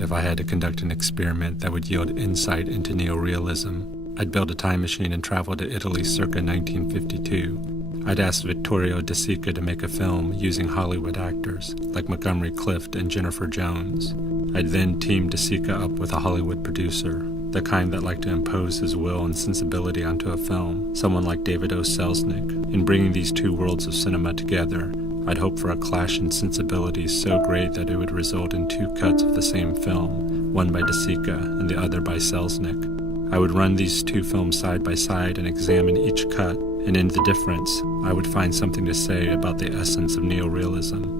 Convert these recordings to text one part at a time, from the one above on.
if I had to conduct an experiment that would yield insight into neorealism, I'd build a time machine and travel to Italy circa 1952. I'd ask Vittorio De Sica to make a film using Hollywood actors like Montgomery Clift and Jennifer Jones. I'd then team De Sica up with a Hollywood producer, the kind that liked to impose his will and sensibility onto a film, someone like David O. Selznick. In bringing these two worlds of cinema together, I'd hope for a clash in sensibilities so great that it would result in two cuts of the same film, one by De Sica and the other by Selznick. I would run these two films side by side and examine each cut, and in the difference, I would find something to say about the essence of neorealism.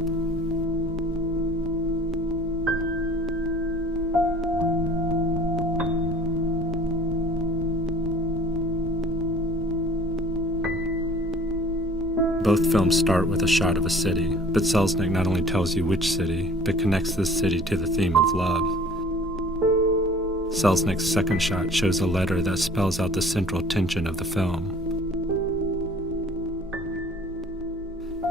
Both films start with a shot of a city, but Selznick not only tells you which city, but connects this city to the theme of love. Selznick's second shot shows a letter that spells out the central tension of the film.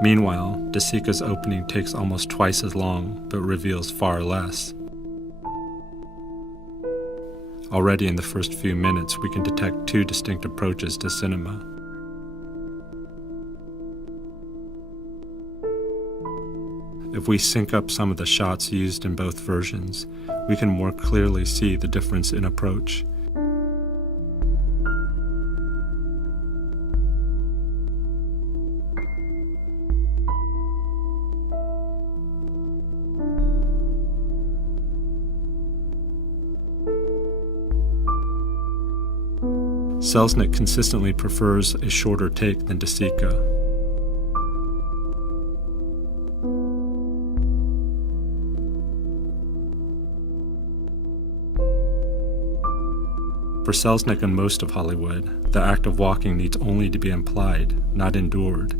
Meanwhile, De Sica's opening takes almost twice as long, but reveals far less. Already in the first few minutes, we can detect two distinct approaches to cinema. If we sync up some of the shots used in both versions, we can more clearly see the difference in approach. Selznick consistently prefers a shorter take than De Sica. For Selznick and most of Hollywood, the act of walking needs only to be implied, not endured.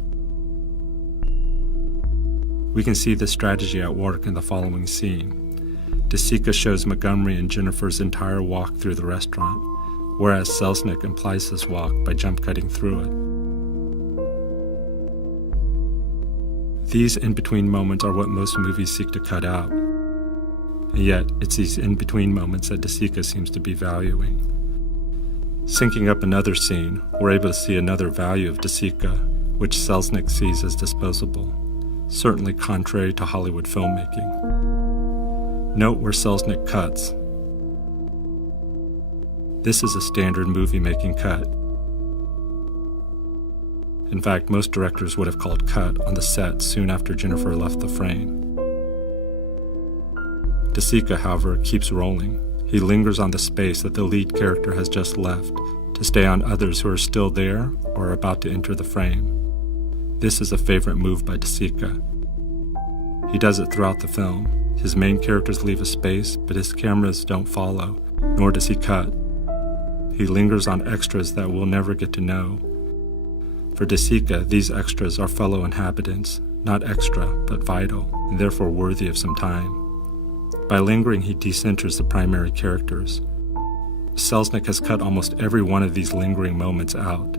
We can see this strategy at work in the following scene. De Sica shows Montgomery and Jennifer's entire walk through the restaurant, whereas Selznick implies this walk by jump-cutting through it. These in-between moments are what most movies seek to cut out, and yet it's these in-between moments that De Sica seems to be valuing. Syncing up another scene, we're able to see another value of De Sica, which Selznick sees as disposable, certainly contrary to Hollywood filmmaking. Note where Selznick cuts. This is a standard movie-making cut. In fact, most directors would have called cut on the set soon after Jennifer left the frame. De Sica, however, keeps rolling. He lingers on the space that the lead character has just left to stay on others who are still there or are about to enter the frame. This is a favorite move by De Sica. He does it throughout the film. His main characters leave a space, but his cameras don't follow, nor does he cut. He lingers on extras that we'll never get to know. For De Sica, these extras are fellow inhabitants, not extra, but vital, and therefore worthy of some time. By lingering, he decenters the primary characters. Selznick has cut almost every one of these lingering moments out.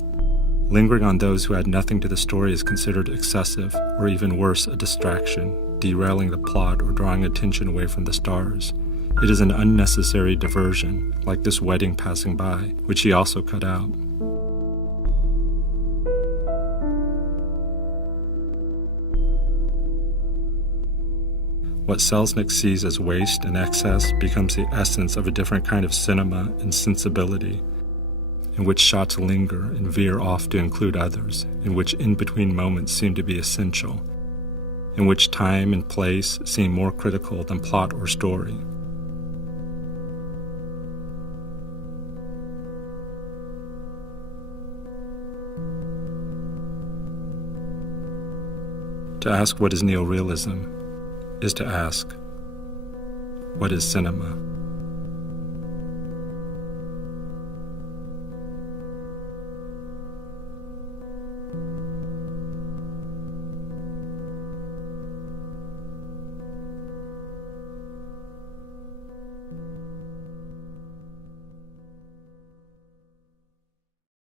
Lingering on those who add nothing to the story is considered excessive, or even worse, a distraction, derailing the plot or drawing attention away from the stars. It is an unnecessary diversion, like this wedding passing by, which he also cut out. What Selznick sees as waste and excess becomes the essence of a different kind of cinema and sensibility, in which shots linger and veer off to include others, in which in-between moments seem to be essential, in which time and place seem more critical than plot or story. To ask what is neorealism is to ask, what is cinema?